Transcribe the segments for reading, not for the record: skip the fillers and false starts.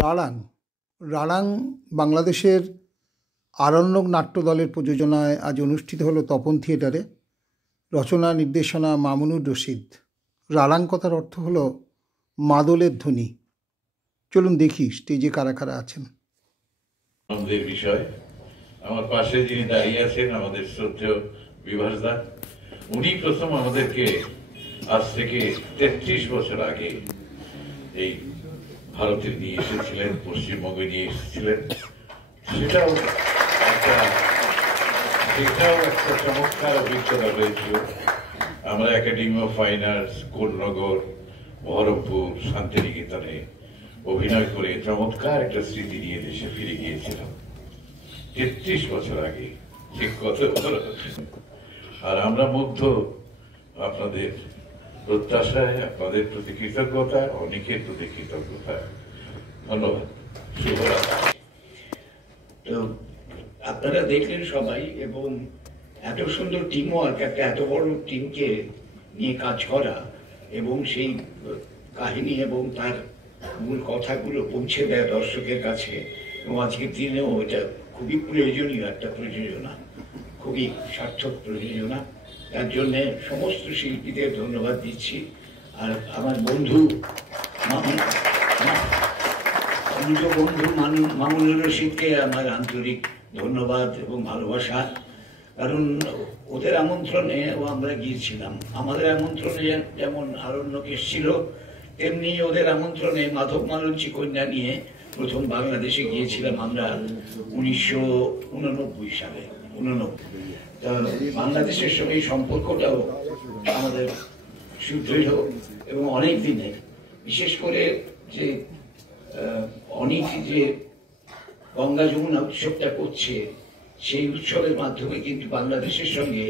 রাড়াং রাড়াং বাংলাদেশের আরণ্যক নাট্য দলের প্রযোজনায় আজ অনুষ্ঠিত হলো তপন থিয়েটারে। রচনা নির্দেশনা মামুনুর রশিদ। রাড়াং কথার অর্থ হলো মাদলের ধ্বনি। চলুন দেখি স্টেজে কারা কারা আছেন। আমাদের বিষয় আমার পাশে যিনি দাঁড়িয়ে আছেন আমাদের শ্রদ্ধেয় বিভাস দা, উনি প্রথম আমাদেরকে আজ থেকে ৩৩ বছর আগে এই ভারতে নিয়ে এসেছিলেন, পশ্চিমবঙ্গে নিয়ে এসেছিলেন। সেটাও একটা চমৎকার অভিজ্ঞতা হয়েছিল। আমরা academy of fine arts, Kotnagar, Baharampur, শান্তিনিকেতনে অভিনয় করে চমৎকার একটা স্মৃতি নিয়ে দেশে ফিরে গিয়েছিলাম ৩৩ বছর আগে। ঠিক কত আর আমরা মুগ্ধ আপনাদের প্রত্যাশায়, আপনাদের প্রতি কৃতজ্ঞতা, অনেকের প্রতি কৃতজ্ঞতা। ধন্যবাদ। শুভরাত্রি। তো আপনারা দেখলেন সবাই, এবং এত সুন্দর টিম ওয়ার্ক, একটা এত বড় টিমকে নিয়ে কাজ করা এবং সেই কাহিনী এবং তার মূল কথাগুলো পৌঁছে দেয় দর্শকের কাছে, এবং আজকের দিনেও এটা খুবই প্রয়োজনীয় একটা প্রযোজনা, খুবই সার্থক প্রযোজনা। তার জন্য সমস্ত শিল্পীদের ধন্যবাদ দিচ্ছি। আর আমার বন্ধু মামুনুর রশিদকে আমার আন্তরিক ধন্যবাদ এবং ভালোবাসা, কারণ ওদের আমন্ত্রণে আমরা গিয়েছিলাম। আমাদের আমন্ত্রণে যেমন আরণ্যক এসেছিল, তেমনি ওদের আমন্ত্রণে মাধব মালঞ্চি কন্যা নিয়ে প্রথম বাংলাদেশে গিয়েছিলাম আমরা 1989 সালে। বাংলাদেশের সঙ্গে এই সম্পর্কটাও আমাদের সুদৃঢ় এবং অনেক দিনের। বিশেষ করে যে অনেক যে গঙ্গা যমুনা উৎসবটা করছে, সেই উৎসবের মাধ্যমে কিন্তু বাংলাদেশের সঙ্গে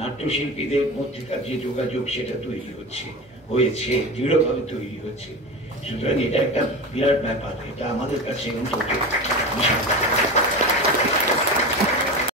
নাট্যশিল্পীদের মধ্যেকার যে যোগাযোগ সেটা তৈরি হয়েছে, দৃঢ়ভাবে তৈরি হচ্ছে। সুতরাং এটা একটা বিরাট ব্যাপার, এটা আমাদের কাছে অন্তত বিশাল।